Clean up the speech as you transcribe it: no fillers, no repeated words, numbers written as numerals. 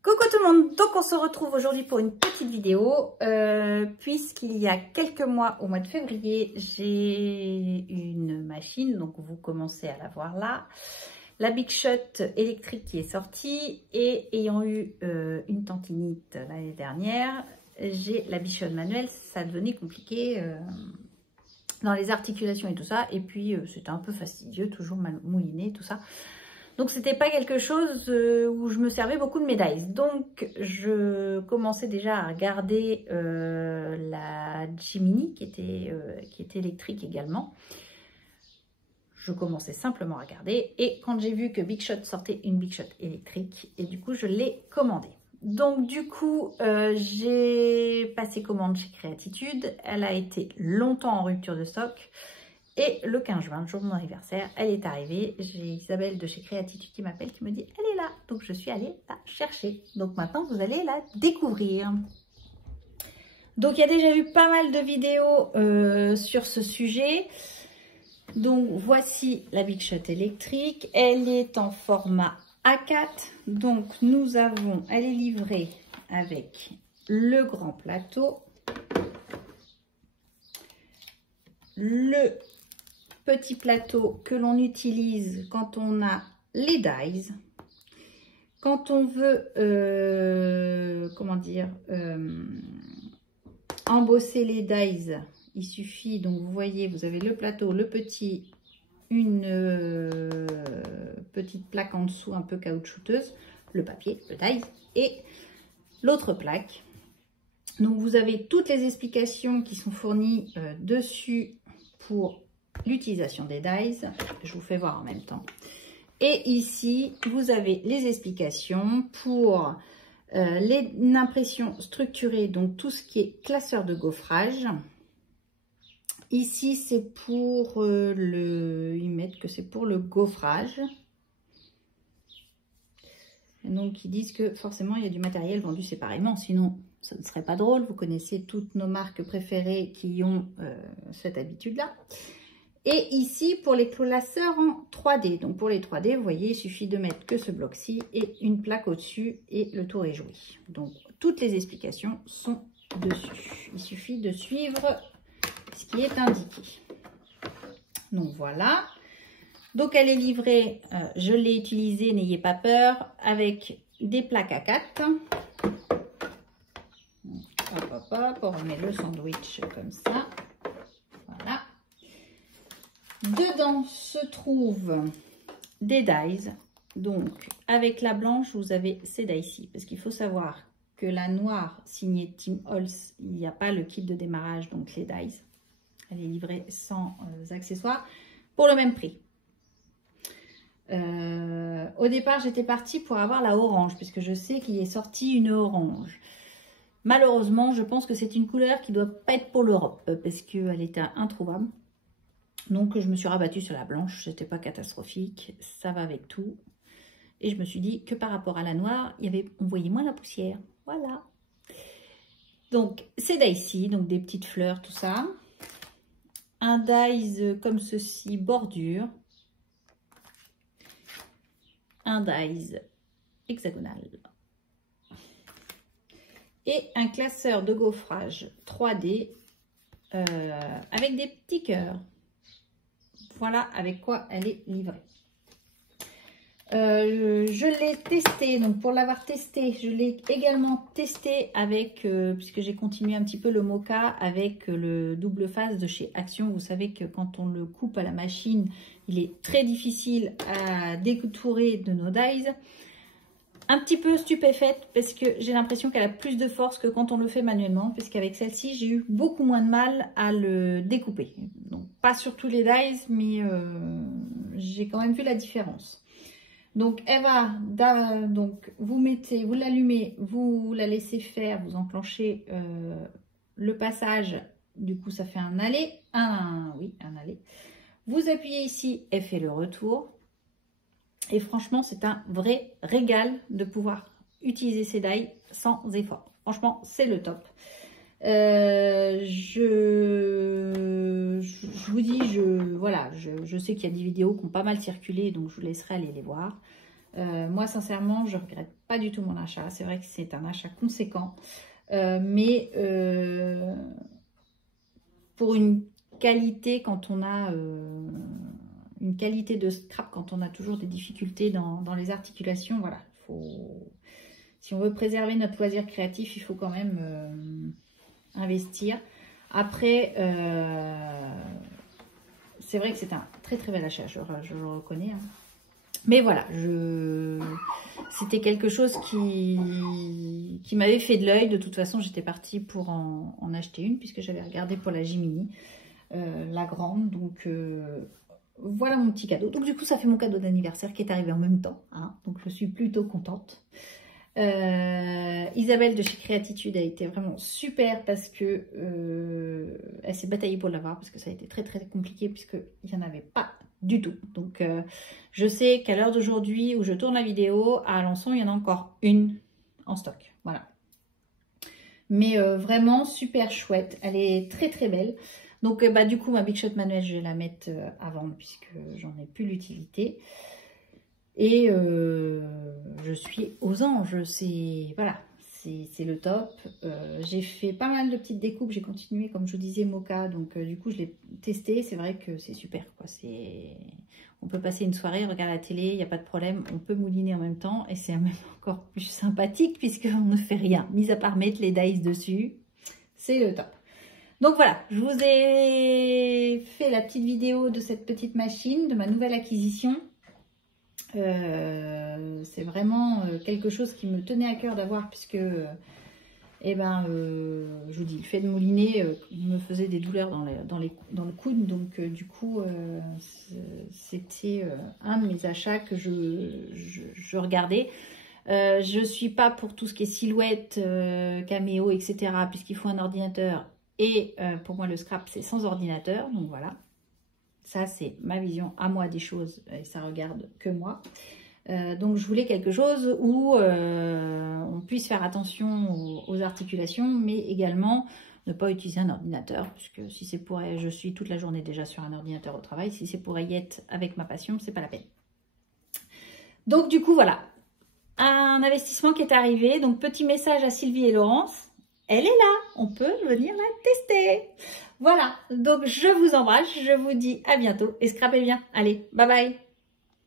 Coucou tout le monde, donc on se retrouve aujourd'hui pour une petite vidéo puisqu'il y a quelques mois, au mois de février, j'ai une machine, donc vous commencez à la voir là, la Big Shot électrique qui est sortie et ayant eu une tendinite l'année dernière, j'ai la Big Shot manuelle, ça devenait compliqué dans les articulations et tout ça, et puis c'était un peu fastidieux, toujours mal mouliné, tout ça. Donc, c'était pas quelque chose où je me servais beaucoup de médailles. Donc, je commençais déjà à regarder la Jimny qui était électrique également. Je commençais simplement à regarder. Et quand j'ai vu que Big Shot sortait une Big Shot électrique, et du coup, je l'ai commandée. Donc, du coup, j'ai passé commande chez Créatitude. Elle a été longtemps en rupture de stock. Et le 15 juin, le jour de mon anniversaire, elle est arrivée. J'ai Isabelle de chez Créatitude qui m'appelle, qui me dit « Elle est là !» Donc, je suis allée la chercher. Donc, maintenant, vous allez la découvrir. Donc, il y a déjà eu pas mal de vidéos sur ce sujet. Donc, voici la Big Shot électrique. Elle est en format A4. Donc, nous avons, elle est livrée avec le grand plateau, le petit plateau que l'on utilise quand on a les dies, quand on veut comment dire embosser les dies. Il suffit, donc vous voyez, vous avez le plateau, le petit, une petite plaque en dessous un peu caoutchouteuse, le papier, le die, et l'autre plaque. Donc vous avez toutes les explications qui sont fournies dessus pour l'utilisation des dies. Je vous fais voir en même temps. Et ici, vous avez les explications pour l'impression structurée, donc tout ce qui est classeur de gaufrage. Ici, c'est pour ils mettent que c'est pour le gaufrage. Et donc, ils disent que forcément, il y a du matériel vendu séparément. Sinon, ça ne serait pas drôle. Vous connaissez toutes nos marques préférées qui ont cette habitude-là. Et ici, pour les classeurs en 3D. Donc, pour les 3D, vous voyez, il suffit de mettre que ce bloc-ci et une plaque au-dessus et le tour est joué. Donc, toutes les explications sont dessus. Il suffit de suivre ce qui est indiqué. Donc, voilà. Donc, elle est livrée, je l'ai utilisée, n'ayez pas peur, avec des plaques à 4. Hop, hop, hop, on remet le sandwich comme ça. Voilà. Dedans se trouvent des dies. Donc, avec la blanche, vous avez ces dies-ci. Parce qu'il faut savoir que la noire signée Tim Holtz, il n'y a pas le kit de démarrage, donc les dies. Elle est livrée sans accessoires pour le même prix. Au départ, j'étais partie pour avoir la orange, puisque je sais qu'il est sorti une orange. Malheureusement, je pense que c'est une couleur qui ne doit pas être pour l'Europe, parce qu'elle était introuvable. Donc, je me suis rabattue sur la blanche. C'était pas catastrophique. Ça va avec tout. Et je me suis dit que par rapport à la noire, on voyait moins la poussière. Voilà. Donc, c'est d'ici, donc des petites fleurs, tout ça. Un dies comme ceci, bordure. Un dies hexagonal. Et un classeur de gaufrage 3D avec des petits cœurs. Voilà avec quoi elle est livrée. Je l'ai testé, donc pour l'avoir testé, je l'ai également testé avec, puisque j'ai continué un petit peu le mocha avec le double face de chez Action. Vous savez que quand on le coupe à la machine, il est très difficile à détourer de nos dies. Un petit peu stupéfaite parce que j'ai l'impression qu'elle a plus de force que quand on le fait manuellement, puisqu'avec celle-ci, j'ai eu beaucoup moins de mal à le découper. Donc, pas sur tous les dies, mais j'ai quand même vu la différence. Donc, elle va, donc vous l'allumez, vous la laissez faire, vous enclenchez le passage. Du coup, ça fait un aller, un aller. Vous appuyez ici, elle fait le retour. Et franchement, c'est un vrai régal de pouvoir utiliser ces dies sans effort. Franchement, c'est le top. Je vous dis, voilà, je sais qu'il y a des vidéos qui ont pas mal circulé, donc je vous laisserai aller les voir. Moi, sincèrement, je ne regrette pas du tout mon achat. C'est vrai que c'est un achat conséquent. Mais pour une qualité, quand on a une qualité de scrap, quand on a toujours des difficultés dans les articulations, voilà, si on veut préserver notre loisir créatif, il faut quand même investir. Après, c'est vrai que c'est un très très bel achat, je le reconnais. Hein. Mais voilà, c'était quelque chose qui m'avait fait de l'œil. De toute façon, j'étais partie pour en acheter une, puisque j'avais regardé pour la Jiminy, la grande. Donc, voilà mon petit cadeau. Donc, du coup, ça fait mon cadeau d'anniversaire qui est arrivé en même temps. Hein, donc, je suis plutôt contente. Isabelle de chez Créatitude a été vraiment super parce que elle s'est bataillée pour l'avoir, parce que ça a été très très compliqué puisqu'il n'y en avait pas du tout. Donc je sais qu'à l'heure d'aujourd'hui où je tourne la vidéo, à Alençon il y en a encore une en stock. Voilà. Mais vraiment super chouette. Elle est très très belle. Donc du coup ma Big Shot manuelle je vais la mettre à vendre puisque j'en ai plus l'utilité. Et je suis aux anges, voilà, c'est le top. J'ai fait pas mal de petites découpes, j'ai continué comme je vous disais Mocha, donc du coup je l'ai testé, c'est vrai que c'est super quoi. On peut passer une soirée, regarder la télé, il n'y a pas de problème, on peut mouliner en même temps et c'est même encore plus sympathique puisqu'on ne fait rien, mis à part mettre les dies dessus, c'est le top. Donc voilà, je vous ai fait la petite vidéo de cette petite machine, de ma nouvelle acquisition. C'est vraiment quelque chose qui me tenait à cœur d'avoir puisque je vous dis, le fait de mouliner me faisait des douleurs dans le coude, donc du coup c'était un de mes achats que je regardais. Je suis pas pour tout ce qui est silhouette, caméo, etc. puisqu'il faut un ordinateur et pour moi le scrap c'est sans ordinateur, donc voilà. Ça, c'est ma vision à moi des choses et ça regarde que moi. Donc, je voulais quelque chose où on puisse faire attention aux articulations, mais également ne pas utiliser un ordinateur. Puisque si c'est pour... Je suis toute la journée déjà sur un ordinateur au travail. Si c'est pour y être avec ma passion, c'est pas la peine. Donc, du coup, voilà. Un investissement qui est arrivé. Donc, petit message à Sylvie et Laurence. Elle est là, on peut venir la tester. Voilà, donc je vous embrasse, je vous dis à bientôt et scrapez bien. Allez, bye bye.